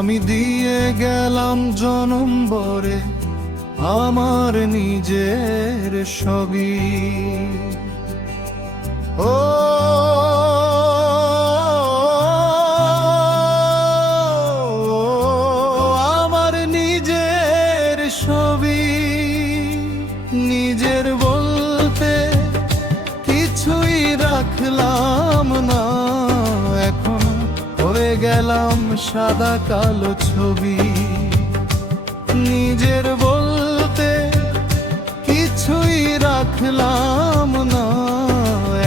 আমি দিয়ে গেলাম জনম ভরে আমার নিজের ছবি। ও আমার নিজের ছবি, নিজের বলতে কিছুই রাখলাম না, এখন হয়ে গেলাম সাদা কালো ছবি। নিজের বলতে কিছুই রাখলাম না,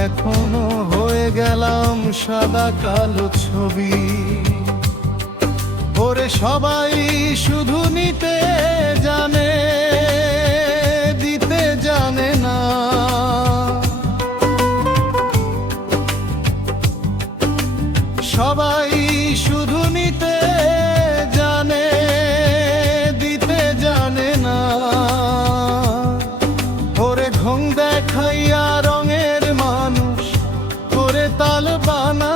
এখনো হয়ে গেলাম সাদা কালো ছবি। ওরে সবাই শুধু নিতে জানে, দিতে জানে না। সবাই শুধু নিতে জানে, দিতে জানে না। ওরে ঘুম দেখাইয়া রঙের মানুষ করে তাল বানা,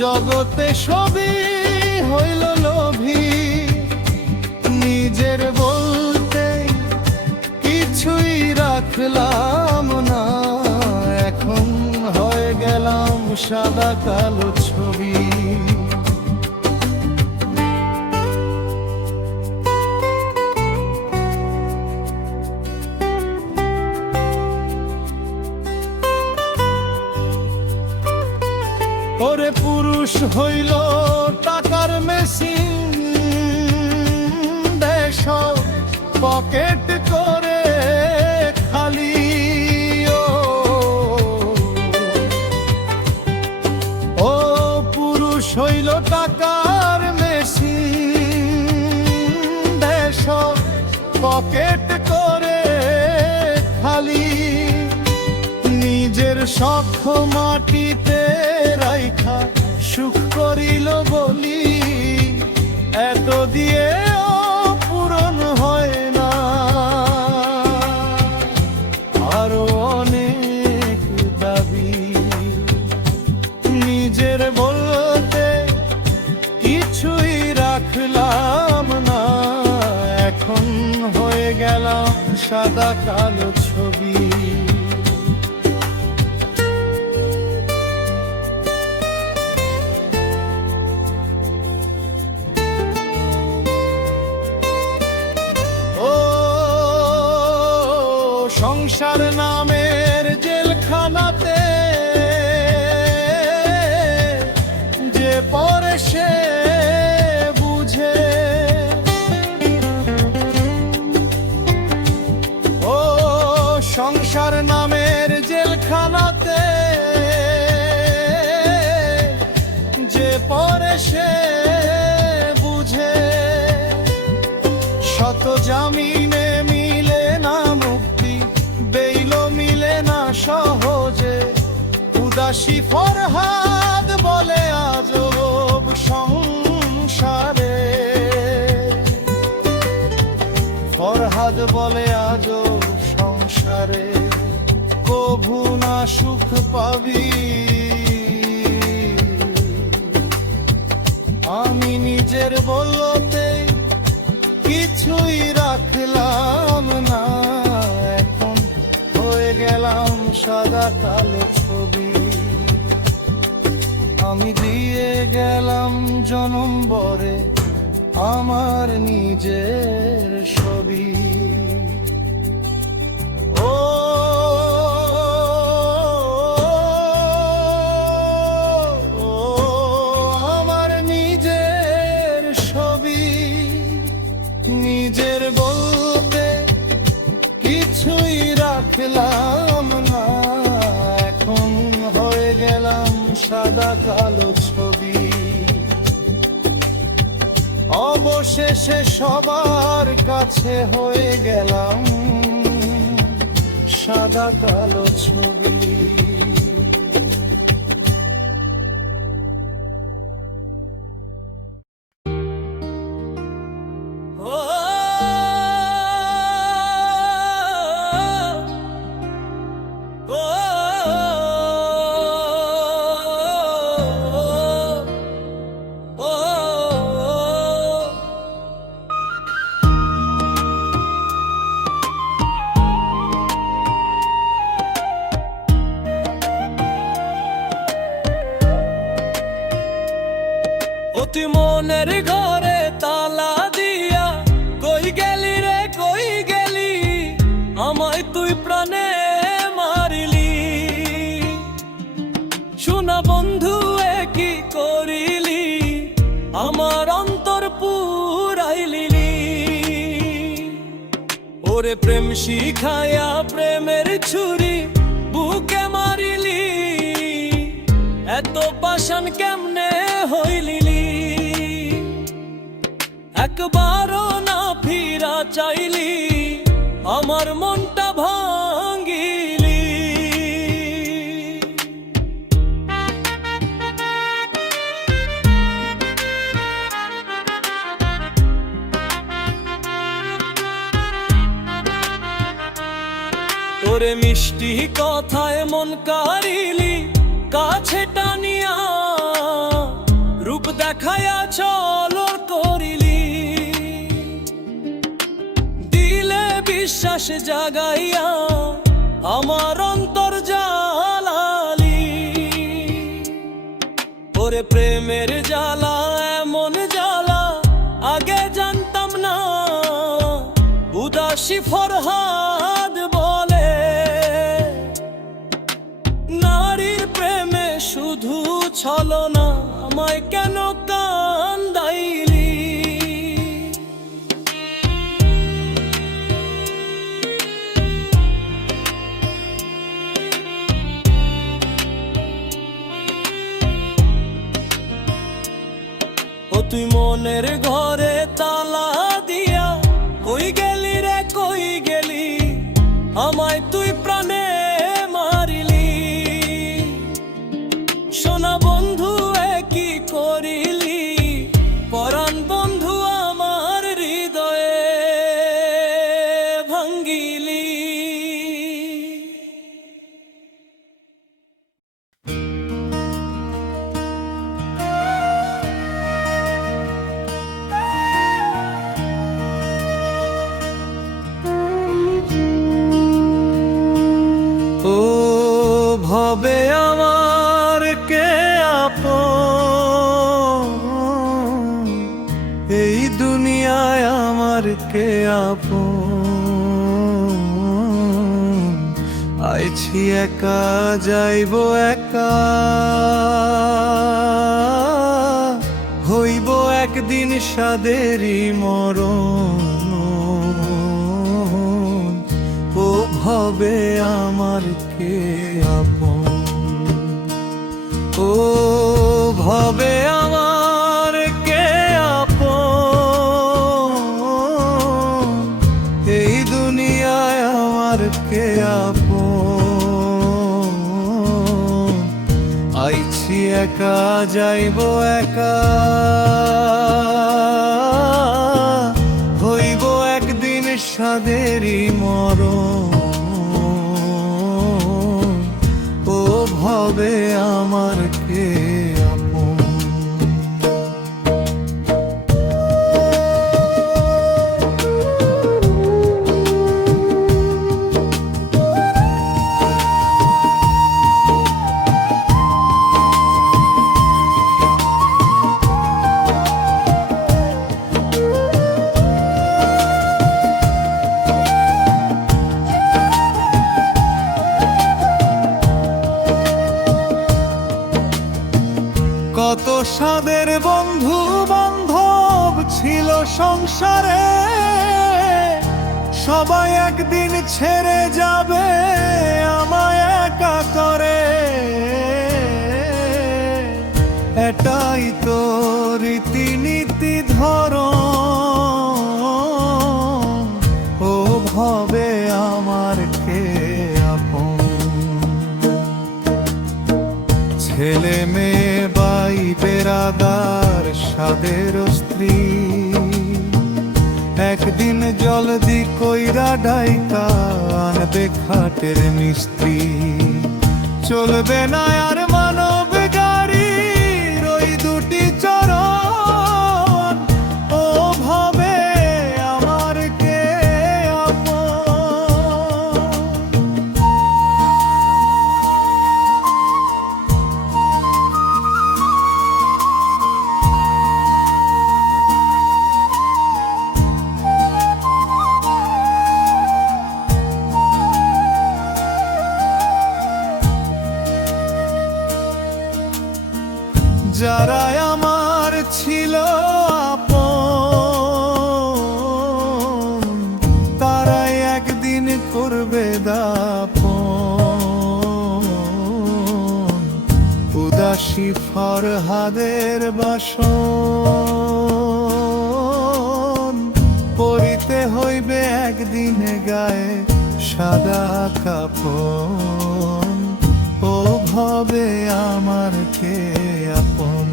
জগতে সবই হইল লোভী। নিজের বলতে কিছুই রাখলাম না, এখন হয়ে গেলাম সাদা কালো ছবি। ওরে পুরুষ হইল টাকার মেশিন, দেশ পকেট করে খালি। ও পুরুষ হইল টাকার মেশিন, দেশ পকেট করে খালি। নিজের শখ মাটিতে রাইখা সুখ করিল বলি, এত দিয়ে পূরণ হয় না, আরো অনেক দাবি। নিজের বলতে কিছুই রাখলাম না, এখন হয়ে গেলাম সাদা কালো ছবি। সংসার নামের জেলখানাতে যে পরে সে বুঝে, ও সংসার নামের জেলখানাতে যে পরে সে বুঝে। শত জামিনে মিলে না মুক্তি, বেইল মিলে না সহজে। উদাসী ফরহাদ বলে আজব সংসারে, ফরহাদ বলে আজব সংসারে। কভু না সুখ পাবি, আমি নিজের বলতে কিছুই রাখলাম না, এখন হয়ে গেলাম সাদা কালো ছবি। আমি দিয়ে গেলাম জনম ভরে আমার নিজের ছবি। ও আমার নিজের ছবি, নিজের বলতে কিছুই রাখলাম না, এখন হয়ে গেলাম সাদা কালো ছবি। অবশেষে সবার কাছে হয়ে গেলাম সাদা কালো ছবি। oh তুই মনের ঘরে তালা দিয়া কই গেলি রে কই গেলি, আমায় তুই প্রাণে মারিলি। শোনা বন্ধু এ কি করিলি, আমার অন্তর পুরাইলিলি। ওরে প্রেম শিখায়া প্রেমের ছুরি বুকে মারিলি, এত পাষাণ কেমনে হইলিলি। একবারও না ফিরা চাইলি, আমার মনটা ভাঙিলি। তোরে মিষ্টি কথায় মন কারিলি, কাছে টানিয়া রূপ দেখায়া চলর করিলি। দিলে বিশ্বাস জাগাইয়া আমার অন্তর জ্বালালি। ওরে প্রেমের জ্বালা এমন জ্বালা আগে জানতাম না, উদাসী ফরহাদ বলে নারীর প্রেমে শুধু ছলনা, আমায় কেন কান্দাইলি। ও তুই মনের ঘরে তালা দিয়া কই গেলি রে কই গেলি, আমায় তুই প্রাণে মারিলি। সোনা বন্ধু এ কি করিলি, পরাণ বন্ধু আমার হৃদয়ে ভাঙ্গিলি। ও ভবে আমার কে আপন, এই দুনিয়ায় আমার কে আপন। আইছি একা যাইব একা, হইব একদিন সাদেরই মরণ। ও ভবে আমার কে আপন, ও ভবে আমার কে আপন, এই দুনিয়ায় আমার কে আপন। আইছি একা যাইব একা, হইব একদিন সাদেরই মরণ। ও ভবে আমার কে আপন। কত সাদের বন্ধু বান্ধব ছিল সংসারে, সবাই একদিন ছেড়ে যাবে আমায় একা করে। এটাই তো রীতিনীতি ধরন। ও ভবে আমার কে আপন, ছেলে মেয়ে বাই বেরাদার সাদের স্ত্রী, একদিন জলদি কইরা ডাইকা আনবে খাটের মিস্ত্রি। চলবে না আর মানব গাড়ির ওই দুটি চরণ। ও ভাবে আমার কে আপন। যারা আমার ছিল আপন, তারাই একদিন করবে দাপন। উদাসী ফরহাদের বাসন, পরিতে হইবে একদিন গায়ে সাদা কাপন। ও ভবে আমার কে আপন,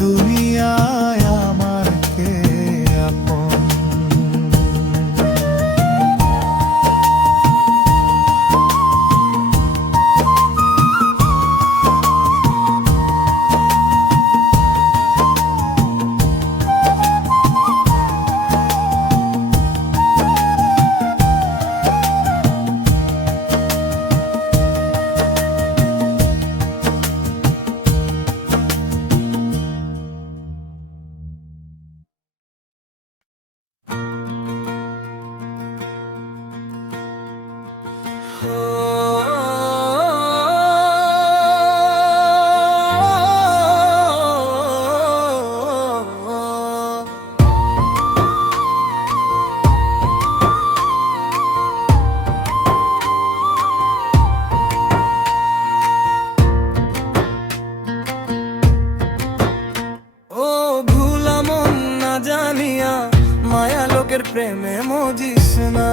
দুনিয়ায় আমার কে আপন। প্রেমে মজিস না,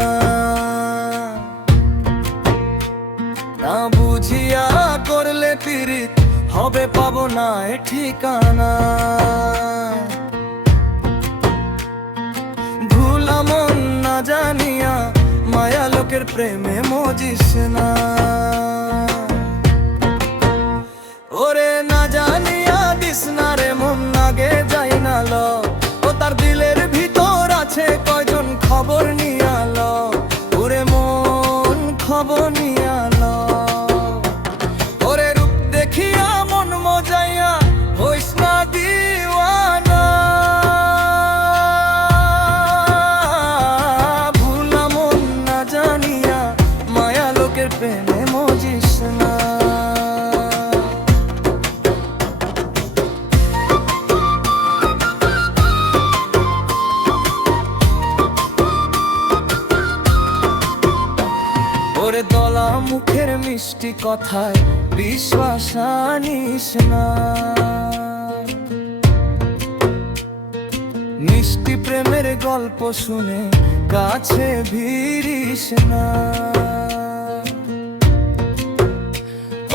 না বুঝিয়া করলে পীড়িত হবে পাবো না এ ঠিকানা। ভুলা মন না জানিয়া মায়া লোকের প্রেমে মজিস না। ওরে না জানিয়া দিস না রে মন, নাগে যাই না ল। ও তার দিলের ভিতর আছে কয়জন, খবর নিয়ে আলো। ওরে মন খবর নিয়ে আলো। ওরে রূপ দেখিয়া মন মজাইয়া হইস না দিওয়ানা। ভুলা মন না জানিয়া মায়া লোকের প্রেমে মজিস না। ওরে দলা মুখের মিষ্টি কথায় বিশ্বাস আনিস না। মিষ্টি প্রেমের গল্প শুনে কাছে ভিড়িস না।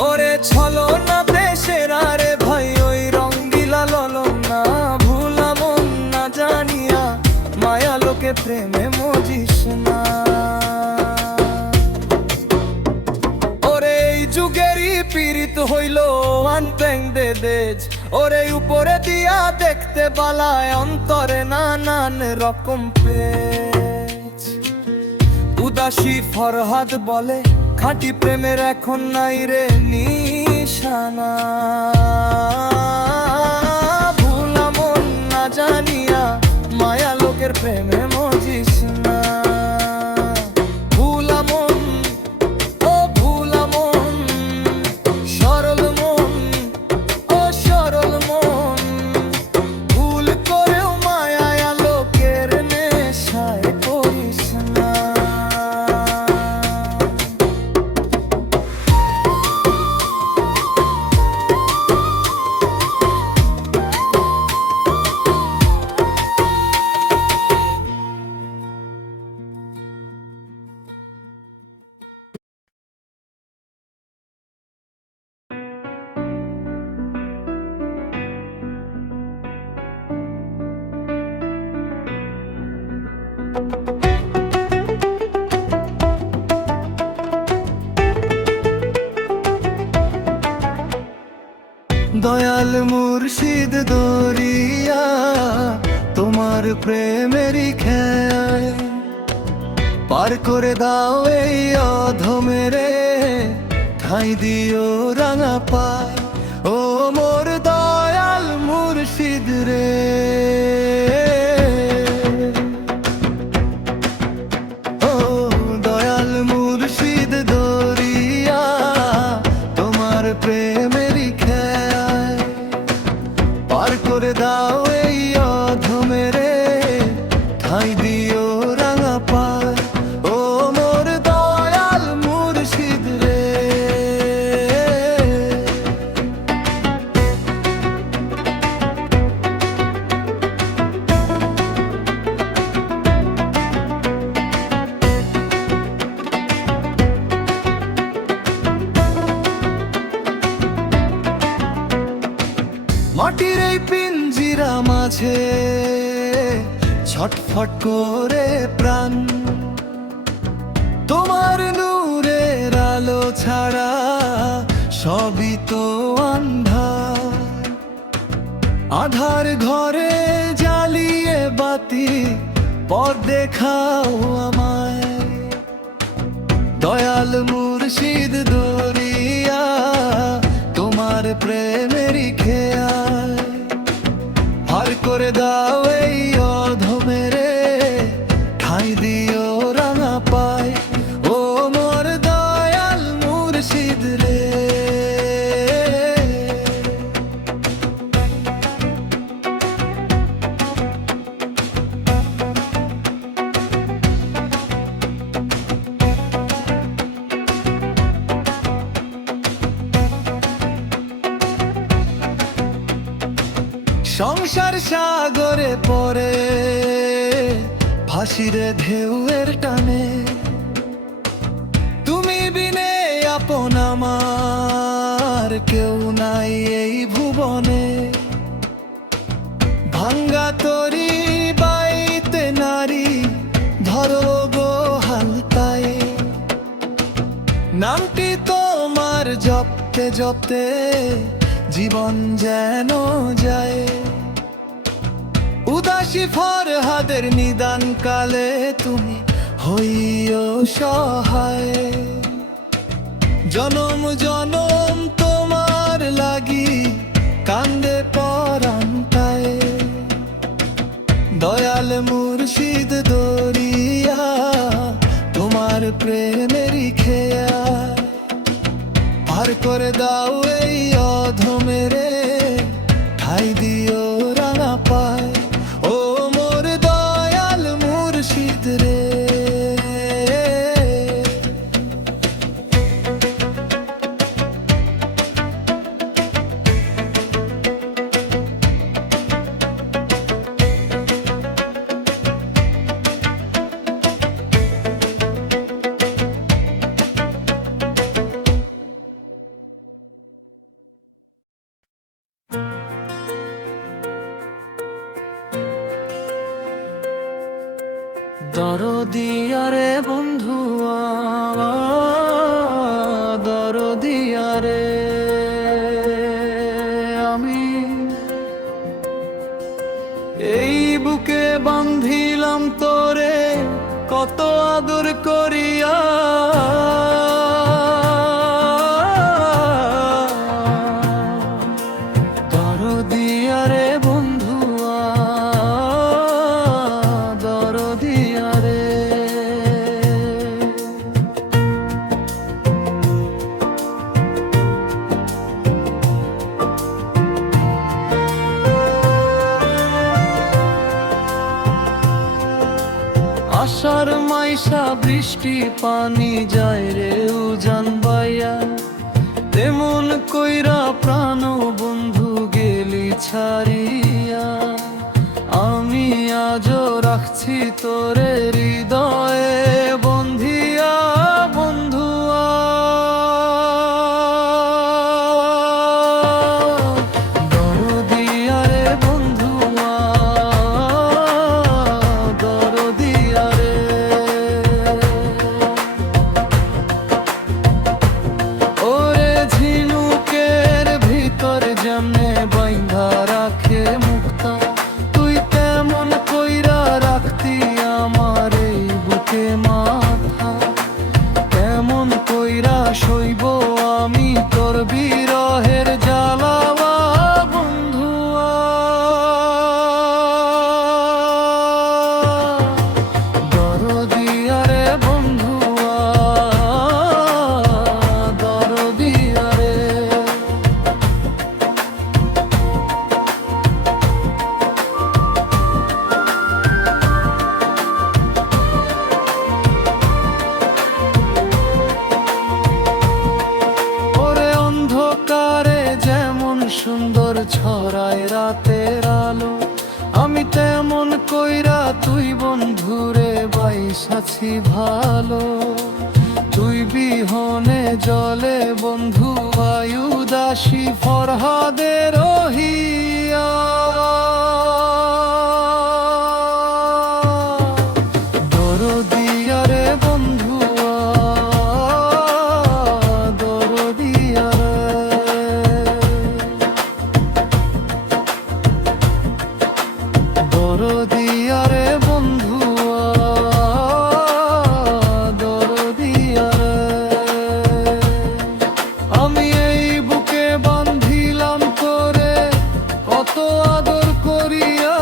ওরে ছলো না দেশেরা রে ভাই ওই রঙ্গিলা ললম না। ভুলা মন না জানিয়া মায়া লোকে প্রেমে মজিস না। যুগেরই পীড়িত হইল আনতেং দে দেজ। ওরে উপরে দিয়া দেখতে বালায় অন্তরে নানান রকম পেজ। উদাসী ফরহাদ বলে খাঁটি প্রেমের এখন নাই রে নিশানা। ভুলা মন না জানিয়া মায়া লোকের প্রেমে মজিস না। ভুলা মন ও ভুলা মন, সরল মন ও সরল মন। ভুল করেও মায়া লোকের নেশায় পড়িস না। দয়াল মুর্শিদ দরিয়া তোমার প্রেমেরই খেয়ায় পার করে দাও এই অধমেরে, ঠাই দিও রাঙা পায়। ও মোর দয়াল মুর্শিদ রে, ও দয়াল মুর্শিদ দরিয়া তোমার প্রেমেরই খেয়ায় পার করে দাও এই অধমেরে ঠাঁই দিও রাঙা পায় ও মোর দয়াল মুর্শিদ রে। মাটির এই পিঞ্জিরা মাঝে ছটফট করে প্রাণ তোমার নূরের আলো ছাড়া সবই তো আন্ধার। আধার ঘরে জ্বালিয়ে বাতি পথ দেখাও আমায় দয়াল মুর্শিদ দরিয়া তোমার প্রেমেরই খেয়াল পার করে দাও এই অধমেরে ঠাঁই দিও রাঙা পায় ও মোর দয়াল মুর্শিদ রে। সংসার সাগরে পড়ে ভাসিরে ঢেউয়ের টানে তুমি বিনে আপন আমার কেউ নাই এই ভুবনে। ভাঙ্গা তরি বাইতে নারী ধরো গো হালতায় নামটি তোমার জপতে জপতে জীবন যেন যায়। উদাসী ফরহাদের নিদান কালে তুমি হইও সহায় জনম জনম তোমার লাগি কান্দে পরান্তায় দয়াল মুর্শিদ দরিয়া তোমার প্রেমেরই খেয়াল পার করে দাও এই অধমেরে ঠাঁই দিও রাঙা পায় ও মোর দয়াল মুর্শিদ রে। দরদিয়া রে বন্ধুয়া দরদিয়া রে আমি এই বুকে বান্ধিলাম তোরে কত আদর করিয়া দরদিয়া রে বন্ধুয়া দরদিয়া রে। আষাঢ় মাইশা বৃষ্টি পানি যায় রে উজান বাইয়া তেমন কইরা প্রাণ বন্ধু গেলি ছাড়িয়া আমি আজও রাখছি তোরে হৃদয়ে বন্ধিয়া বন্ধুয়া দরদিয়া রে বন্ধুয়া দরদিয়া রে। ওরে ঝিনুকের ভিতর যেমনে বাইন্ধা রাখে মুক্তা তুই তেমন কইরা রাখতি আমার এই বুকে অন্ধকারে যেমন সুন্দর ছড়ায় রাতের আলো, আমি তেমন কইরা তুই বন্ধুরে বাইসাছি ভালো। তুই বিহনে জলে বন্ধু আয়ুদাসী ফরহাদের হিয়া। দরদিয়া রে বন্ধুয়া, দরদিয়া রে, দরদিয়া রে বন্ধুয়া, দরদিয়া রে। আমি এই বুকে বান্ধিলাম তোরে কত আদর করিয়া,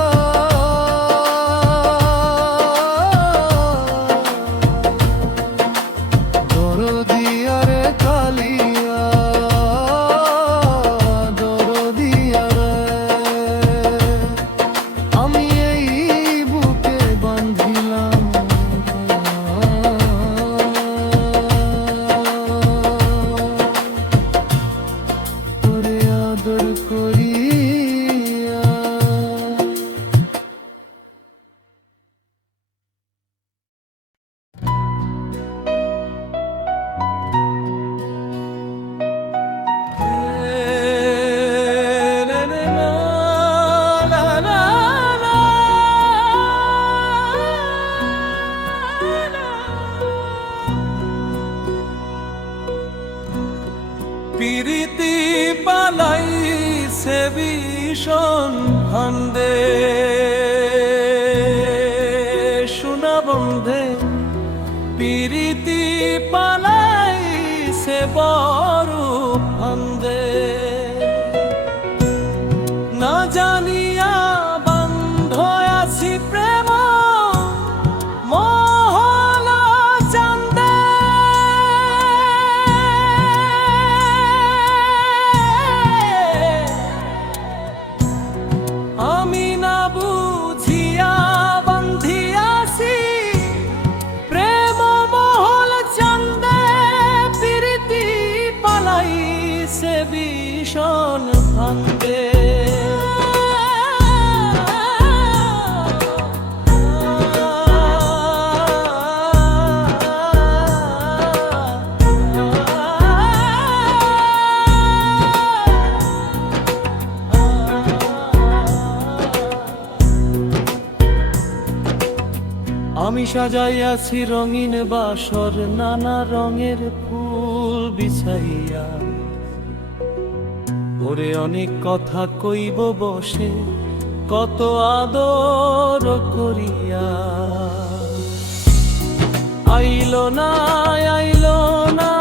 দরদিয়া রে কালিয়া, দরদিয়া রে। আমি এই বুকে বান্ধিলাম তোরে আদর করিয়া। পিরিতি পালাইছে ভীষণ ফান্দে, শোনা বন্ধে পিরিতি পালাইছে বড় ফান্দে। না জানিয়া বান্ধ আছি প্রেম মহল চান্দে, আমি না বুঝিয়া বান্ধিয়াছি প্রেম মহল চান্দে। প্রীতি পালাইছে ভীষণ ফান্দে। আমি সাজাইয়াছি রঙিন বাসর নানা রঙের ফুল বিছাইয়া, ওরে অনেক কথা কইব বসে কত আদর করিয়া। আইলো না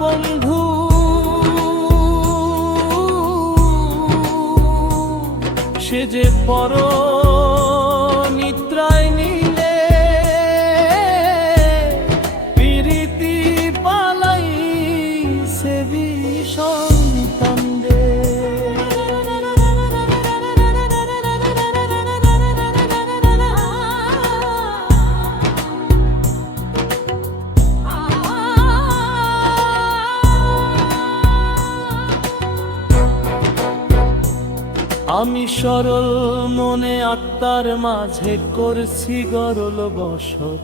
বন্ধু, সে যে পর নিদ্রায় নিলে প্রীতি পালাইছে ভীষণ ফান্দে। আমি সরল মনে আত্মার মাঝে করছি গরল বসত,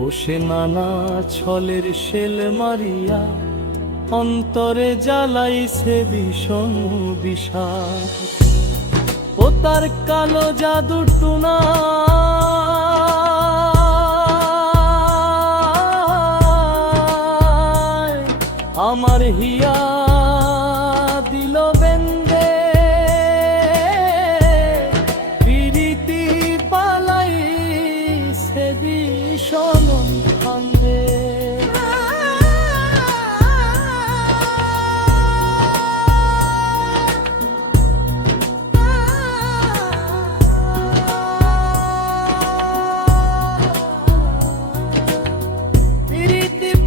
ও সে নানা ছলের শেল মারিয়া অন্তরে জ্বালাইছে ভীষণ বিষাদ। ও তার কালো জাদু টুনা আমার হিয়া দিল বেন্দে। প্রীতি পালাইছে ভীষণ ফান্দে।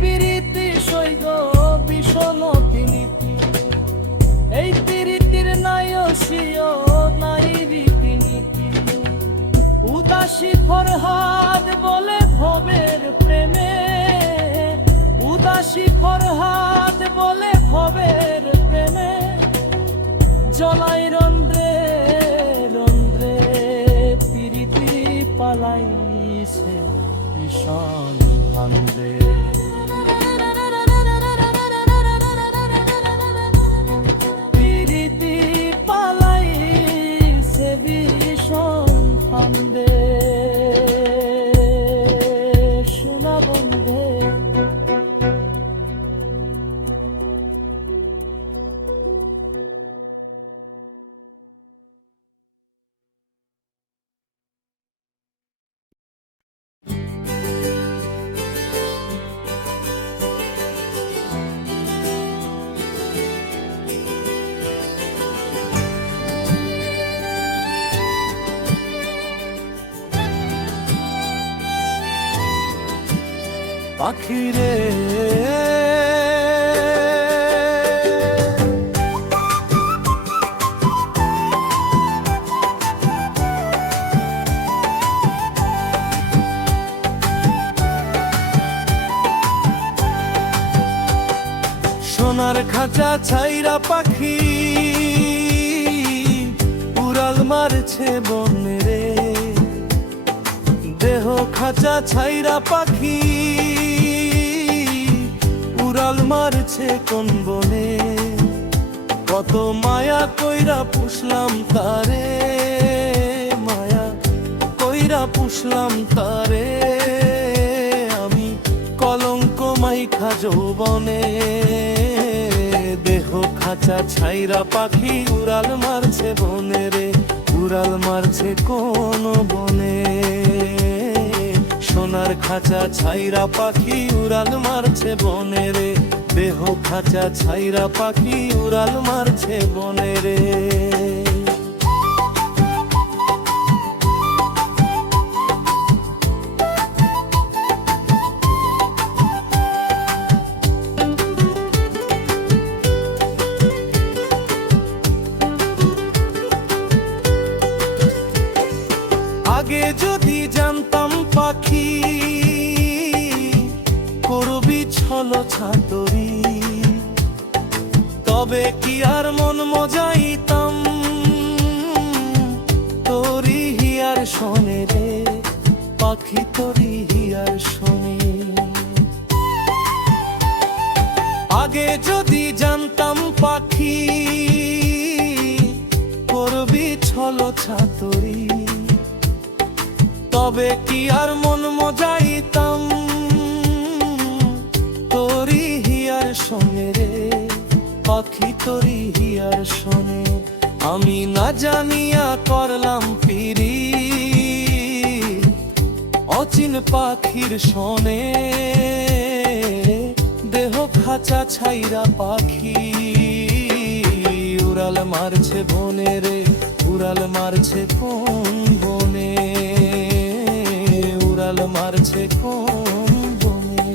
প্রীতি সৈগ ভীষণ প্রীতি, এই প্রীতির নাই অসিও নাই রীতিনীতি। উদাসী ফরহাদ বলে ভবের প্রেমে, উদাসী পলাশি ফরহাদ বলে ভবের প্রেমে জলাই রন্ধ্রে রন্ধ্রে পিরিতি পালাইছে ভীষণ আনন্দে। পিরিতি পালাইছে ভীষণ আনন্দে সোনা বন্ধে। পাখিরে সোনার খাঁচা ছাইরা পাখি উড়াল মারছে বনে রে, দেহ খাঁচা ছাইরা পাখি উড়াল মারছে কোন বনে। কত মায়া কইরা পুষলাম তারে, মায়া কইরা পুষলাম তারে, আমি কলঙ্ক মাইখা যৌবনে। দেহ খাঁচা ছাইরা পাখি উড়াল মারছে বনে রে, উড়াল মারছে কোন বনে। সোনার খাঁচা ছাইরা পাখি উড়াল মারছে বনে রে, দেহ খাঁচা ছাইরা পাখি উড়াল মারছে বনে রে। আগে যদি জানতাম পাখি করবি ছলো ছাতরি, তবে কি আর মন মজাইতাম তোরি হিয়ার শোনে রে, পাখি তোরি হিয়ার শোনে। আগে যদি জানতাম পাখি করবি ছলো ছাতরি, তবে কি আর মন মজাইতাম তোরি হিয়ার শোনে রে, পাখি তোরি হিয়ার শোনে। আমি না জানিয়া করলাম পিরি অচিন পাখির শোনে, দেহ খাঁচা ছাইরা পাখি উড়াল মারছে বনে রে, উড়াল মারছে কোন বনে, উড়াল মারছে কোন বনে।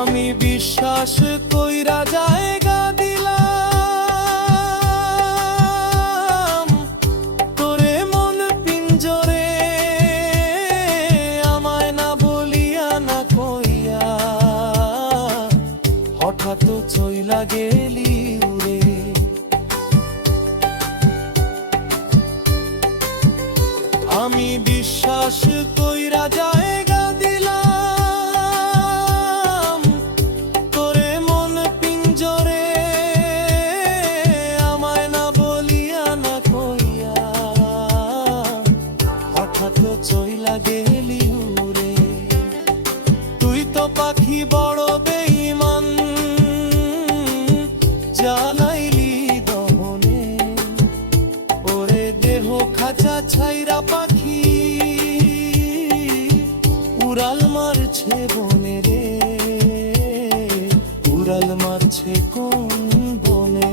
আমি বিশ্বাস কইরা জায়গা দিলাম তোরে মন পিঞ্জরে, আমায় না বলিয়া না কইয়া হঠাৎ চইলা গেলি উড়ে। আমি বিশ্বাস কইরা জায়গা দিলাম তোরে মন পিঞ্জরে, আমায় না বলিয়া না কইয়া হঠাৎ চইলা গেলি উড়ে। তুই তো পাখি বড় বেঈমান জ্বালাইলি দহনে, ওরে দেহ খাঁচা ছাইরা পাখি উড়াল মারছে বনে রে, উড়াল মারছে কোন বনে।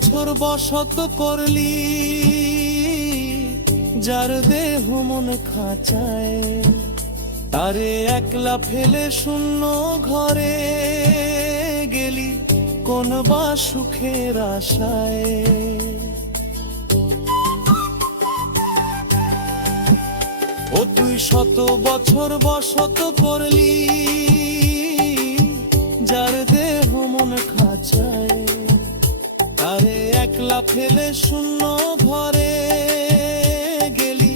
বছর বসত করলি, যার দেহ মন খাঁচায়, তারে একলা ফেলে শূন্য ঘরে গেলি কোন বা সুখের আশায়। ও তুই শত বছর বসত করলি, যার দেহ মন খাঁচায়, তারে একলা ফেলে শূন্য ঘরে গেলি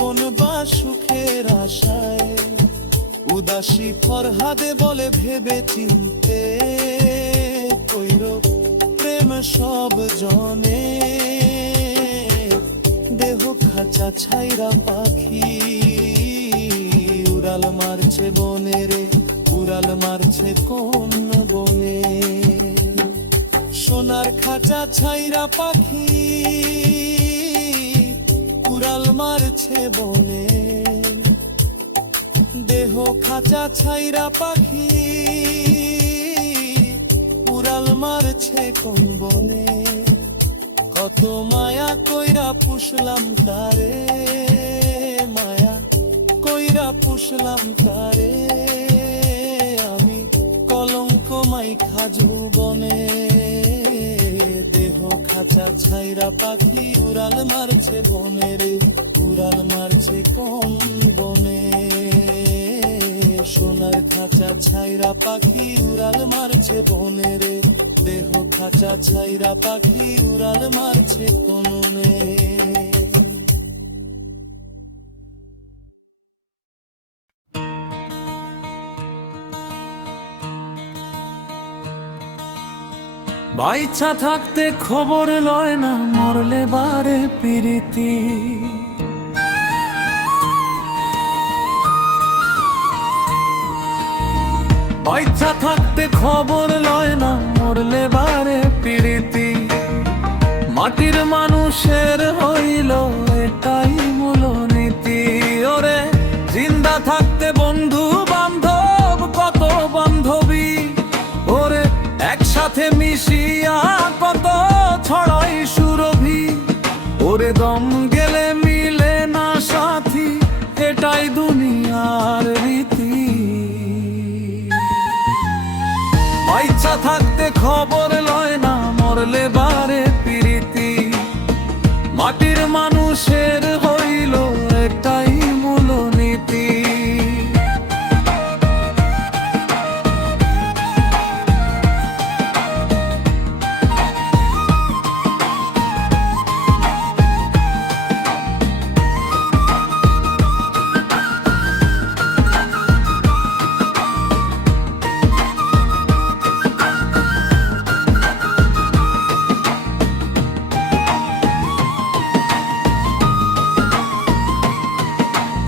কোন বা সুখের আশায়। উদাসী ফরহাদে বলে ভেবে চিনতে কইর প্রেম সব জনে, দেহ খাঁচা ছাইরা পাখি উড়াল মারছে বনে রে, উড়াল মারছে কোন বনে। সোনার খাঁচা ছাইরা পাখি উড়াল মারছে বনে, দেহ খাঁচা ছাইরা পাখি উড়াল মারছে কোন বনে। কত মায়া কইরা পুষলাম তারে, মায়া কইরা পুষলাম তারে, আমি কলঙ্ক মাইখা যৌবনে। দেহ খাঁচা ছাইরা পাখি উড়াল মারছে বনে রে, উড়াল মারছে কোন বনে। সোনার খাঁচা ছাইরা পাখি উড়াল মারছে বনে রে, দেহ খাঁচা ছাইরা পাখি উড়াল মারছে কোনে। বাইচা থাকতে খবর লয় না, মরলে বারে পিরিতি। বাইচা থাকতে খবর লয় না, মরলে বারে পিরিতি। মাটির মানুষের হইল এটাই মূলনীতি। ওরে জিন্দা থাকতে বন্ধু বান্ধব কত বান্ধবী, ওরে একসাথে মিশিয়া কত ছড়াই সুরভি। ওরে দম গেলে মিলে না সাথী, এটাই দুনিয়ার রীতি। বাইচা থাকতে খবর লয় না, মরলে বারে পিরিতি। মাটির মানুষের হইল এটাই মূলনীতি।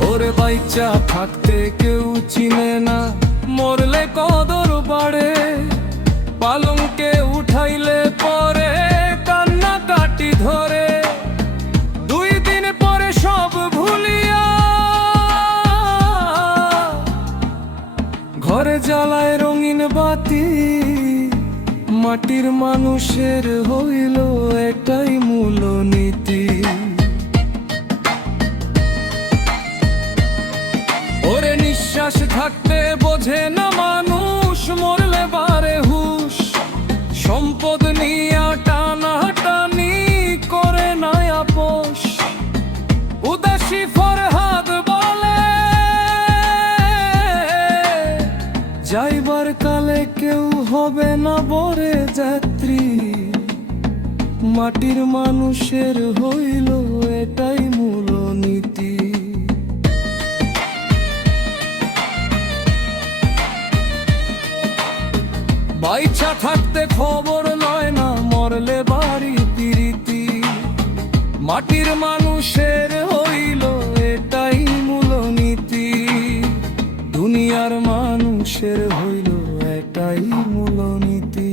ওরে বাইচা থাকতে কেউ চিনে না, মরলে কদর বাড়ে। পালঙ্কে উঠাইলে পরে কান্না কাটি ধরে, 2 দিন পরে সব ভুলিয়া ঘরে জ্বালায় রঙিন বাতি। মাটির মানুষের হইল এটাই মূলনীতি। ওরে নিঃশ্বাস থাকতে বোঝে না মানুষ, মরলে বারে হুশ। সম্পদ নিয়া টানা টানি করে না আপোষ। উদাসী ফরহাদ বলে যাইবার কালে কেউ হবে না বরে যাত্রী। মাটির মানুষের হইল এটাই মূলনীতি। বাইচা থাকতে খবর লয় না, মরলে বাড়ি পিরিতি। মাটির মানুষের হইল এটাই মূলনীতি। দুনিয়ার মানুষের হইল এটাই মূলনীতি।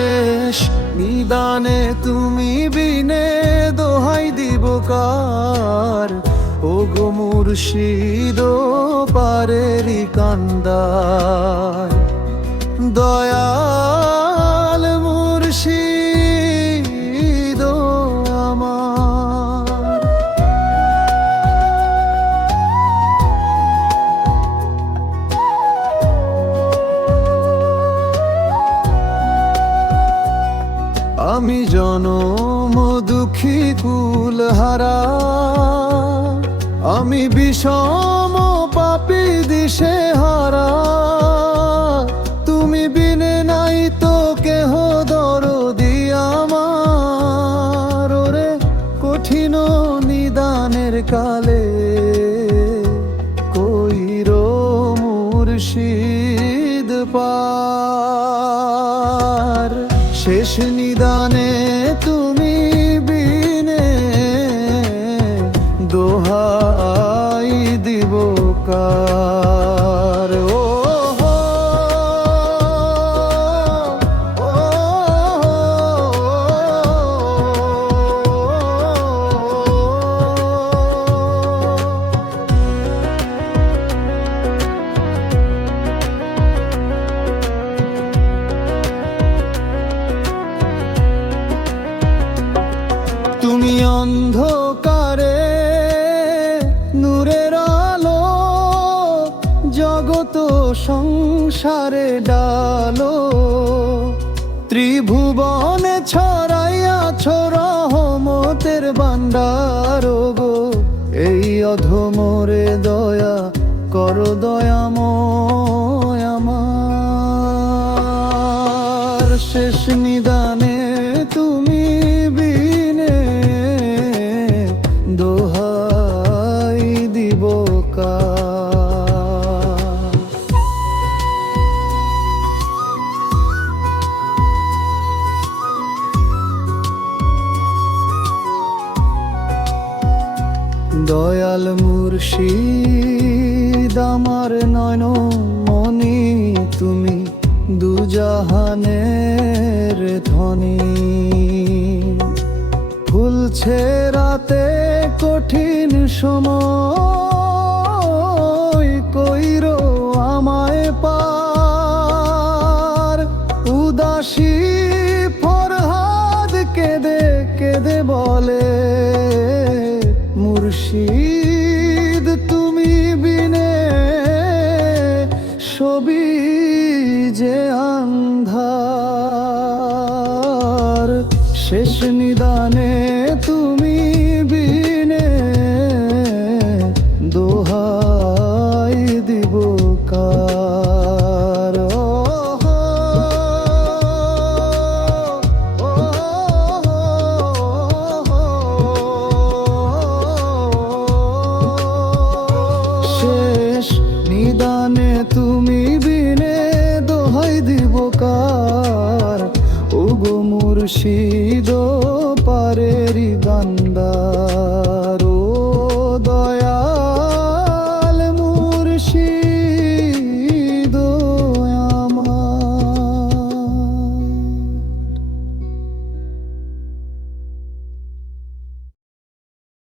শেষ নিদানে তুমি বিনে দোহাই দিব কার, ও গো মুর্শিদ পারেরি কান্দার। দয়াল মুর্শিদ আমার। আমি জনম দুঃখী কুলহারা, আমি বিষম পাপী দিশে হারা। তুমি বিনে নাই তো কেহ দরদি আমার, ওরে কঠিন নিদানের কালে কইরো মুর্শিদ পার। শেষ নিদানে তুমি বিনে দোহাই দিব কার, ও হো, ও তুমি অন্ধকারে নূরের আলো, জগত সংসারে ডালো। ত্রিভুবনে ছড়াইয়াছ রহমতের ভান্ডার গো, এই অধমরে দয়া করো দয়াময় আমার। শেষ নিদানে তুমি বিনে দোহাই দিব কার। দয়াল মুর্শিদ আমার নয়ন মনি, তুমি দুজাহানের ধনী। ফুলছে রাতে কঠিন সময়, কইরো আমায় পার। উদাসী ফরহাদ কেঁদে কেঁদে বলে, মুর্শিদ তুমি বিনে সবই যে আন্ধার। শেষ নিদানে তুমি বিনে দোহাই দিব কার, ও হো, ও হো। শেষ নিদানে তুমি বিনে দোহাই দিব কার, ও গো মুর্শিদ পারেরি গান্ডার।